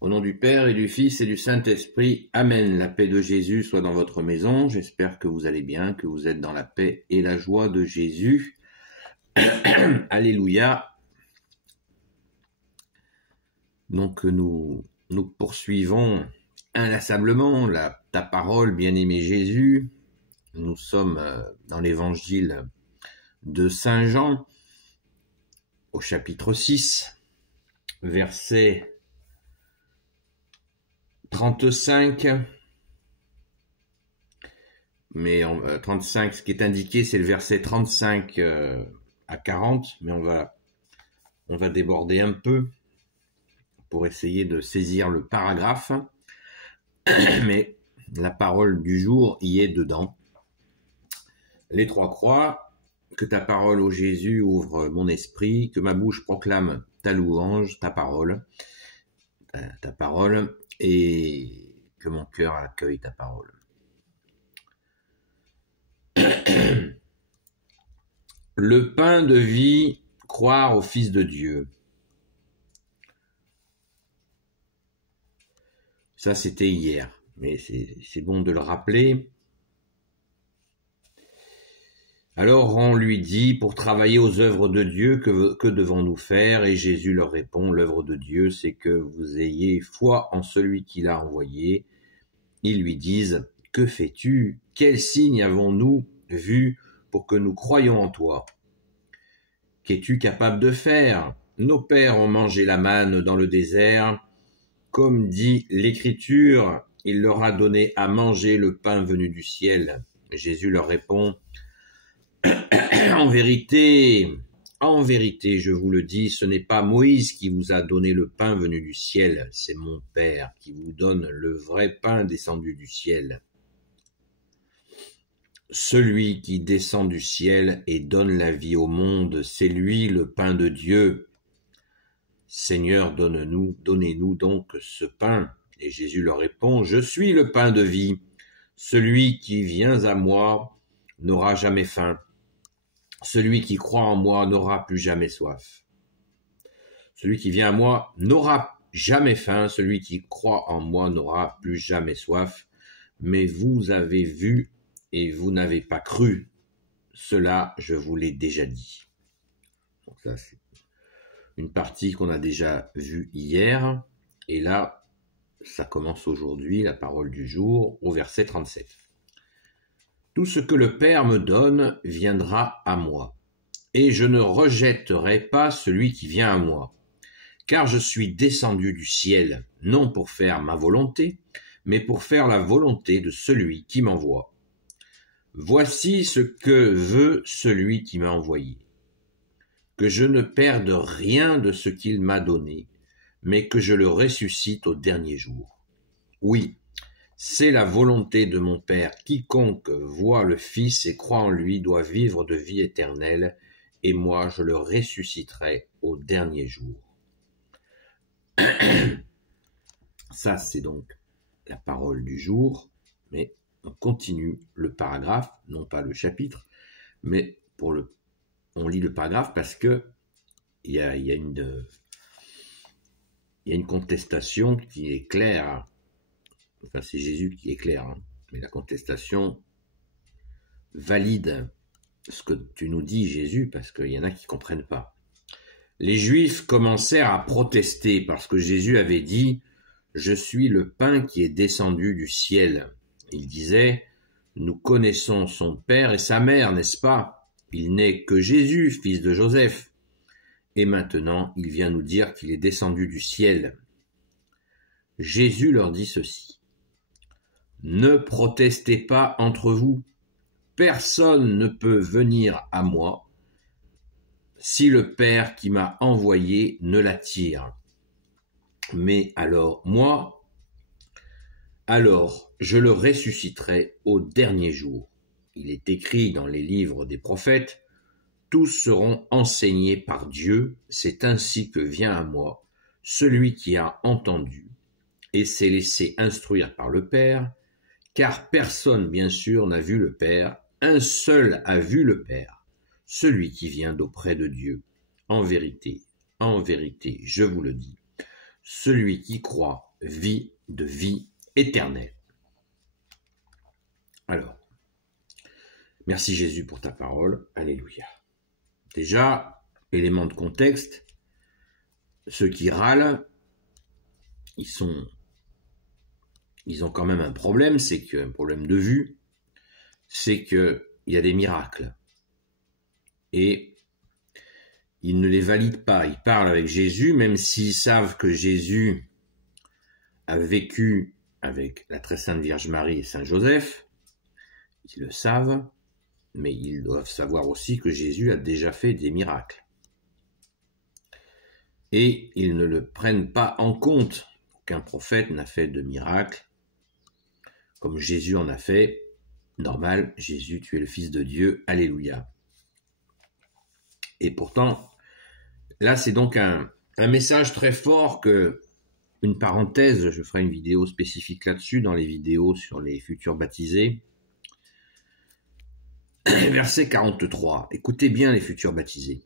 Au nom du Père et du Fils et du Saint-Esprit, Amen. La paix de Jésus soit dans votre maison. J'espère que vous allez bien, que vous êtes dans la paix et la joie de Jésus. Alléluia. Donc nous poursuivons inlassablement ta parole, bien-aimé Jésus. Nous sommes dans l'évangile de Saint Jean, au chapitre 6, verset 35. Mais 35, ce qui est indiqué, c'est le verset 35 à 40, mais on va déborder un peu pour essayer de saisir le paragraphe. Mais la parole du jour y est dedans. Les trois croix, que ta parole, ô Jésus, ouvre mon esprit, que ma bouche proclame ta louange, ta parole, et que mon cœur accueille ta parole. Le pain de vie, croire au Fils de Dieu. Ça, c'était hier, mais c'est bon de le rappeler. Alors on lui dit, pour travailler aux œuvres de Dieu, que devons-nous faire? Et Jésus leur répond, l'œuvre de Dieu, c'est que vous ayez foi en celui qui l'a envoyé. Ils lui disent, que fais-tu? Quel signe avons-nous vu pour que nous croyions en toi? Qu'es-tu capable de faire? Nos pères ont mangé la manne dans le désert. Comme dit l'Écriture, il leur a donné à manger le pain venu du ciel. Jésus leur répond, en vérité, je vous le dis, ce n'est pas Moïse qui vous a donné le pain venu du ciel, c'est mon Père qui vous donne le vrai pain descendu du ciel. Celui qui descend du ciel et donne la vie au monde, c'est lui le pain de Dieu. Seigneur, donnez-nous donc ce pain. Et Jésus leur répond, je suis le pain de vie. Celui qui vient à moi n'aura jamais faim. Celui qui croit en moi n'aura plus jamais soif. Celui qui vient à moi n'aura jamais faim. Celui qui croit en moi n'aura plus jamais soif. Mais vous avez vu et vous n'avez pas cru. Cela, je vous l'ai déjà dit. Donc ça, c'est une partie qu'on a déjà vue hier. Et là, ça commence aujourd'hui, la parole du jour, au verset 37. Tout ce que le Père me donne viendra à moi, et je ne rejetterai pas celui qui vient à moi, car je suis descendu du ciel, non pour faire ma volonté, mais pour faire la volonté de celui qui m'envoie. Voici ce que veut celui qui m'a envoyé, que je ne perde rien de ce qu'il m'a donné, mais que je le ressuscite au dernier jour. Oui, c'est la volonté de mon Père. Quiconque voit le Fils et croit en lui doit vivre de vie éternelle, et moi je le ressusciterai au dernier jour. Ça, c'est donc la parole du jour, mais on continue le paragraphe, non pas le chapitre, mais on lit le paragraphe parce que il y a une contestation qui est claire. Enfin, c'est Jésus qui est clair, hein. Mais la contestation valide ce que tu nous dis, Jésus, parce qu'il y en a qui ne comprennent pas. Les Juifs commencèrent à protester parce que Jésus avait dit « Je suis le pain qui est descendu du ciel ». Il disait « Nous connaissons son père et sa mère, n'est-ce pas? Il n'est que Jésus, fils de Joseph. Et maintenant, il vient nous dire qu'il est descendu du ciel. » Jésus leur dit ceci. Ne protestez pas entre vous. Personne ne peut venir à moi si le Père qui m'a envoyé ne l'attire. Mais alors, je le ressusciterai au dernier jour. Il est écrit dans les livres des prophètes, tous seront enseignés par Dieu, c'est ainsi que vient à moi celui qui a entendu et s'est laissé instruire par le Père, car personne, bien sûr, n'a vu le Père, un seul a vu le Père, celui qui vient d'auprès de Dieu. En vérité, je vous le dis, celui qui croit vie de vie éternelle. Alors, merci Jésus pour ta parole. Alléluia. Déjà, élément de contexte, ceux qui râlent, ils ont quand même un problème, c'est qu'un problème de vue, c'est qu'il y a des miracles. Et ils ne les valident pas. Ils parlent avec Jésus, même s'ils savent que Jésus a vécu avec la très sainte Vierge Marie et Saint Joseph. Ils le savent, mais ils doivent savoir aussi que Jésus a déjà fait des miracles. Et ils ne le prennent pas en compte. Aucun prophète n'a fait de miracle comme Jésus en a fait. Normal, Jésus, tu es le Fils de Dieu. Alléluia. Et pourtant, là, c'est donc un message très fort que, une parenthèse, je ferai une vidéo spécifique là-dessus, dans les vidéos sur les futurs baptisés. Verset 43. Écoutez bien les futurs baptisés.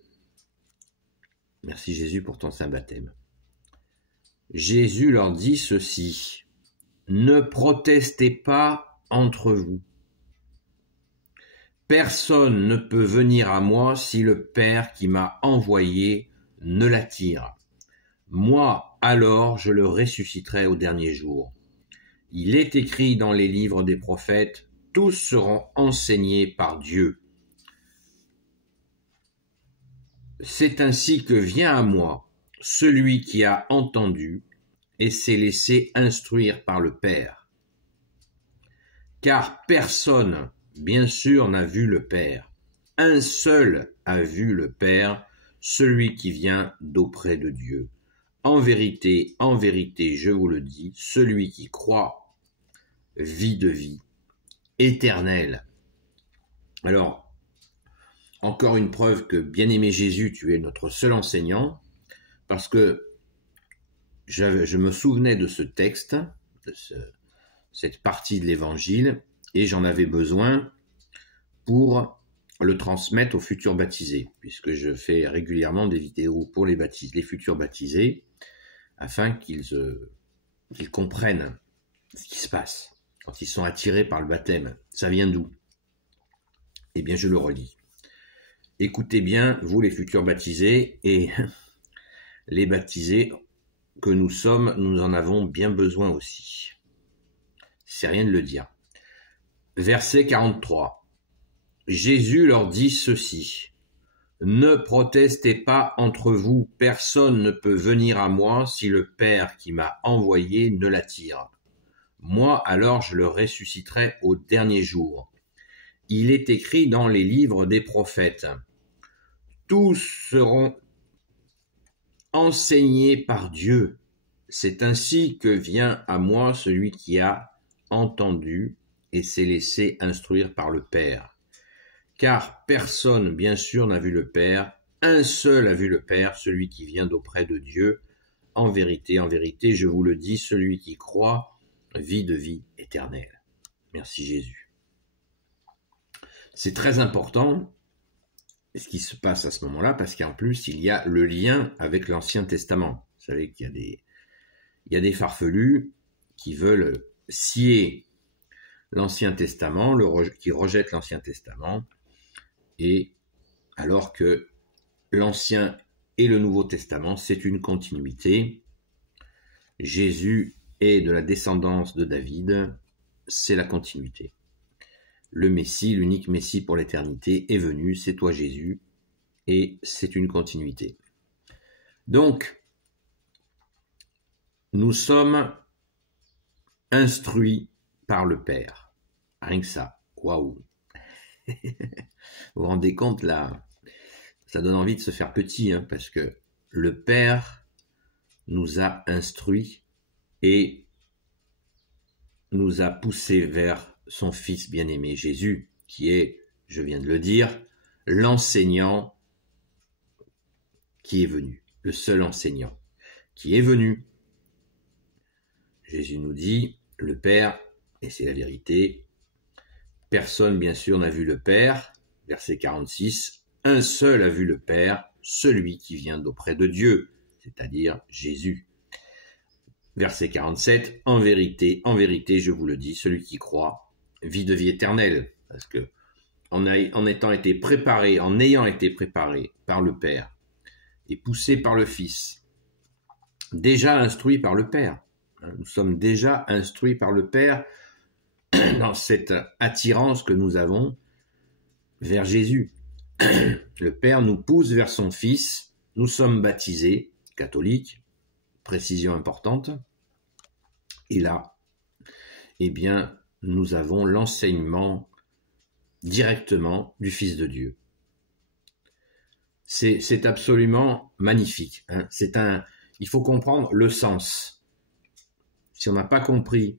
Merci Jésus pour ton saint baptême. Jésus leur dit ceci. Ne protestez pas entre vous. Personne ne peut venir à moi si le Père qui m'a envoyé ne l'attire. Moi, alors, je le ressusciterai au dernier jour. Il est écrit dans les livres des prophètes, tous seront enseignés par Dieu. C'est ainsi que vient à moi celui qui a entendu et s'est laissé instruire par le Père. Car personne, bien sûr, n'a vu le Père. Un seul a vu le Père, celui qui vient d'auprès de Dieu. En vérité, je vous le dis, celui qui croit vit de vie éternelle. Alors, encore une preuve que, bien-aimé Jésus, tu es notre seul enseignant, parce que je me souvenais de ce texte, de cette partie de l'Évangile, et j'en avais besoin pour le transmettre aux futurs baptisés, puisque je fais régulièrement des vidéos pour les futurs baptisés, afin qu'ils comprennent ce qui se passe quand ils sont attirés par le baptême. Ça vient d'où? Eh bien, je le relis. Écoutez bien, vous les futurs baptisés, et les baptisés que nous sommes, nous en avons bien besoin aussi. C'est rien de le dire. Verset 43. Jésus leur dit ceci. Ne protestez pas entre vous, personne ne peut venir à moi si le Père qui m'a envoyé ne l'attire. Moi, alors, je le ressusciterai au dernier jour. Il est écrit dans les livres des prophètes. Tous seront enseignés par Dieu. C'est ainsi que vient à moi celui qui a entendu et s'est laissé instruire par le Père. Car personne, bien sûr, n'a vu le Père, un seul a vu le Père, celui qui vient d'auprès de Dieu. En vérité, je vous le dis, celui qui croit vit de vie éternelle. Merci Jésus. C'est très important ce qui se passe à ce moment-là, parce qu'en plus, il y a le lien avec l'Ancien Testament. Vous savez qu'il y a des farfelus qui veulent scier l'Ancien Testament, qui rejettent l'Ancien Testament, et alors que l'Ancien et le Nouveau Testament, c'est une continuité. Jésus est de la descendance de David, c'est la continuité. Le Messie, l'unique Messie pour l'éternité, est venu, c'est toi Jésus, et c'est une continuité. Donc, nous sommes instruits par le Père. Rien que ça. Waouh. Vous vous rendez compte là, ça donne envie de se faire petit, parce que le Père nous a instruits et nous a poussés vers son Fils bien-aimé Jésus, qui est, je viens de le dire, l'enseignant qui est venu, le seul enseignant qui est venu. Jésus nous dit, le Père, et c'est la vérité, personne bien sûr n'a vu le Père, verset 46, un seul a vu le Père, celui qui vient d'auprès de Dieu, c'est-à-dire Jésus. verset 47, en vérité, je vous le dis, celui qui croit vit de vie éternelle. Parce que en ayant été préparé par le Père et poussé par le Fils, déjà instruit par le Père, nous sommes déjà instruits par le Père dans cette attirance que nous avons vers Jésus. Le Père nous pousse vers son Fils, nous sommes baptisés, catholiques, précision importante, et là, eh bien, nous avons l'enseignement directement du Fils de Dieu. C'est absolument magnifique. Hein. Il faut comprendre le sens. Si on n'a pas compris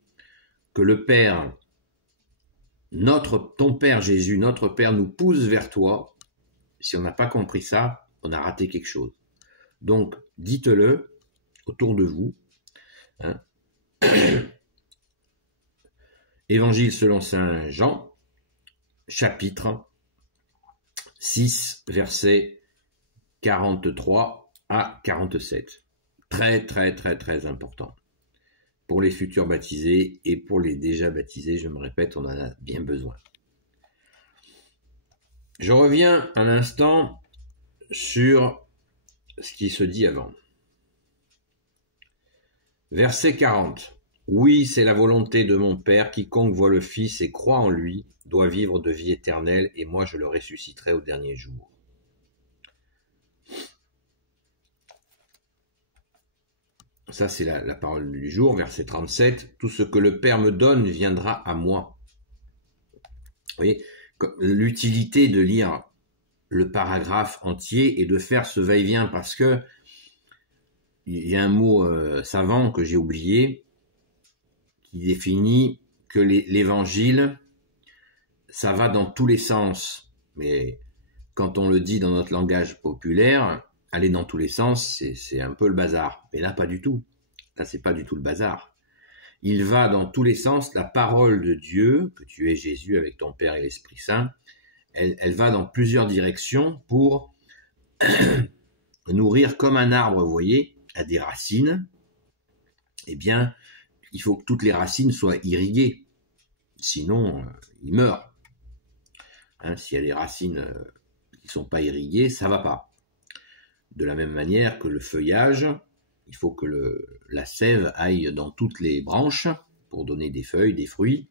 que le Père, ton Père Jésus, notre Père nous pousse vers toi, si on n'a pas compris ça, on a raté quelque chose. Donc, dites-le autour de vous. Hein. Évangile selon saint Jean, chapitre 6, versets 43 à 47. Très, très, très, très important. Pour les futurs baptisés et pour les déjà baptisés, je me répète, on en a bien besoin. Je reviens un instant sur ce qui se dit avant. Verset 40. Oui, c'est la volonté de mon Père, quiconque voit le Fils et croit en lui doit vivre de vie éternelle, et moi je le ressusciterai au dernier jour. Ça, c'est la parole du jour, verset 37. Tout ce que le Père me donne viendra à moi. Vous voyez, l'utilité de lire le paragraphe entier et de faire ce va-et-vient, parce que il y a un mot savant que j'ai oublié, qui définit que l'évangile, ça va dans tous les sens. Mais quand on le dit dans notre langage populaire, aller dans tous les sens, c'est un peu le bazar. Mais là, pas du tout. Là, c'est pas du tout le bazar. Il va dans tous les sens. La parole de Dieu, que tu es Jésus avec ton Père et l'Esprit Saint, elle va dans plusieurs directions pour nourrir comme un arbre, vous voyez, à des racines. Eh bien, il faut que toutes les racines soient irriguées. Sinon, il meurt. Hein, s'il y a des racines qui ne sont pas irriguées, ça ne va pas. De la même manière que le feuillage, il faut que la sève aille dans toutes les branches pour donner des feuilles, des fruits.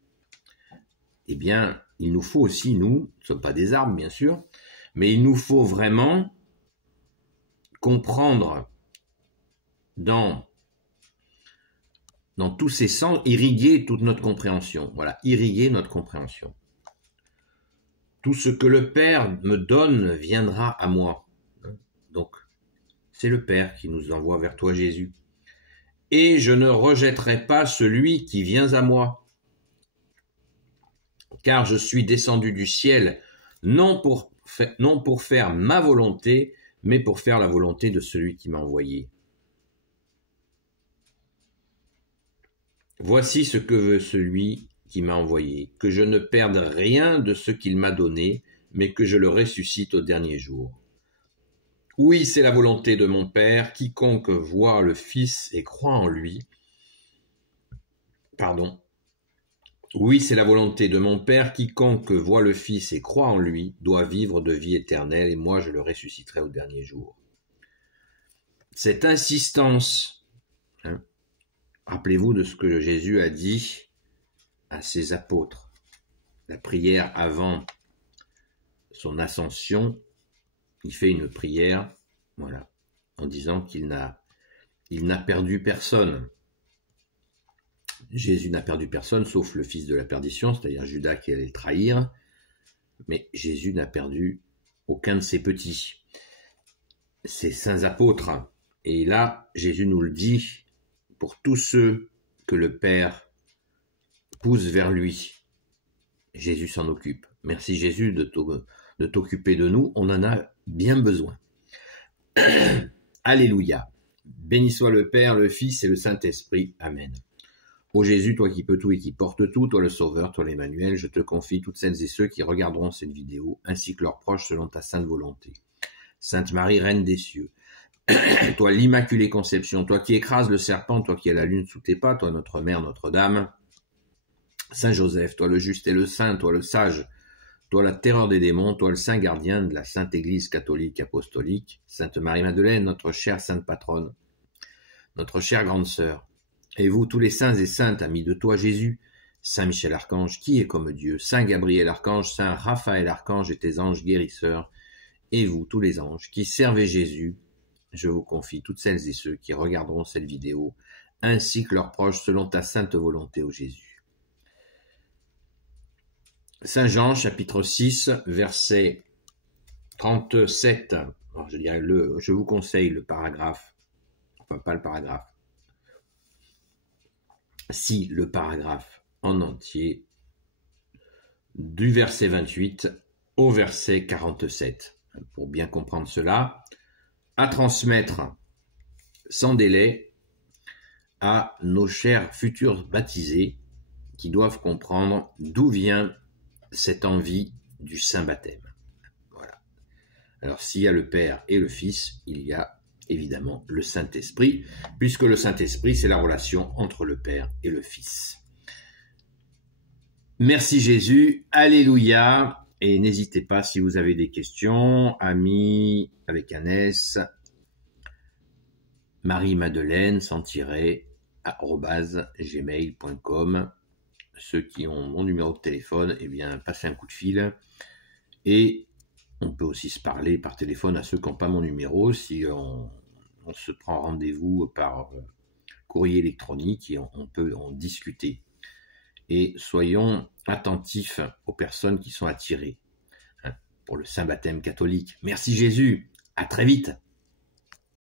Eh bien, il nous faut aussi, nous ne sommes pas des arbres bien sûr, mais il nous faut vraiment comprendre dans tous ces sens, irriguer toute notre compréhension. Voilà, irriguer notre compréhension. Tout ce que le Père me donne viendra à moi. Donc, c'est le Père qui nous envoie vers toi, Jésus. Et je ne rejetterai pas celui qui vient à moi, car je suis descendu du ciel, non pour faire ma volonté, mais pour faire la volonté de celui qui m'a envoyé. Voici ce que veut celui qui m'a envoyé, que je ne perde rien de ce qu'il m'a donné, mais que je le ressuscite au dernier jour. Oui, c'est la volonté de mon Père, quiconque voit le Fils et croit en lui. Oui, c'est la volonté de mon Père, quiconque voit le Fils et croit en lui doit vivre de vie éternelle, et moi je le ressusciterai au dernier jour. Cette insistance, rappelez-vous de ce que Jésus a dit à ses apôtres. La prière avant son ascension, il fait une prière, voilà, en disant qu'il n'a perdu personne. Jésus n'a perdu personne, sauf le fils de la perdition, c'est-à-dire Judas qui allait le trahir, mais Jésus n'a perdu aucun de ses petits, ses saints apôtres. Et là, Jésus nous le dit, pour tous ceux que le Père pousse vers lui, Jésus s'en occupe. Merci Jésus de t'occuper de nous, on en a bien besoin. Alléluia. Béni soit le Père, le Fils et le Saint-Esprit. Amen. Ô Jésus, toi qui peux tout et qui portes tout, toi le Sauveur, toi l'Emmanuel, je te confie toutes celles et ceux qui regarderont cette vidéo, ainsi que leurs proches selon ta sainte volonté. Sainte Marie, Reine des cieux, toi l'Immaculée Conception, toi qui écrases le serpent, toi qui as la lune sous tes pas, toi notre mère, Notre-Dame, Saint Joseph, toi le juste et le saint, toi le sage, toi la terreur des démons, toi le saint gardien de la Sainte Église catholique apostolique, Sainte Marie-Madeleine, notre chère sainte patronne, notre chère grande sœur, et vous tous les saints et saintes amis de toi Jésus, Saint Michel Archange, qui est comme Dieu, Saint Gabriel Archange, Saint Raphaël Archange et tes anges guérisseurs, et vous tous les anges qui servez Jésus, je vous confie toutes celles et ceux qui regarderont cette vidéo, ainsi que leurs proches selon ta sainte volonté, ô Jésus. Saint Jean, chapitre 6, verset 37. Alors, je vous conseille le paragraphe, enfin pas le paragraphe, si le paragraphe en entier, du verset 28 au verset 47. Pour bien comprendre cela, à transmettre sans délai à nos chers futurs baptisés qui doivent comprendre d'où vient cette envie du saint baptême. Voilà. Alors s'il y a le Père et le Fils, il y a évidemment le Saint-Esprit, puisque le Saint-Esprit, c'est la relation entre le Père et le Fils. Merci Jésus, alléluia, et n'hésitez pas si vous avez des questions, amis avec un S, Marie-Madeleine, sans tirer, @gmail.com. Ceux qui ont mon numéro de téléphone, eh bien, passez un coup de fil. Et on peut aussi se parler par téléphone à ceux qui n'ont pas mon numéro, si on se prend rendez-vous par courrier électronique et on peut en discuter. Et soyons attentifs aux personnes qui sont attirées pour le Saint Baptême catholique. Merci Jésus, à très vite.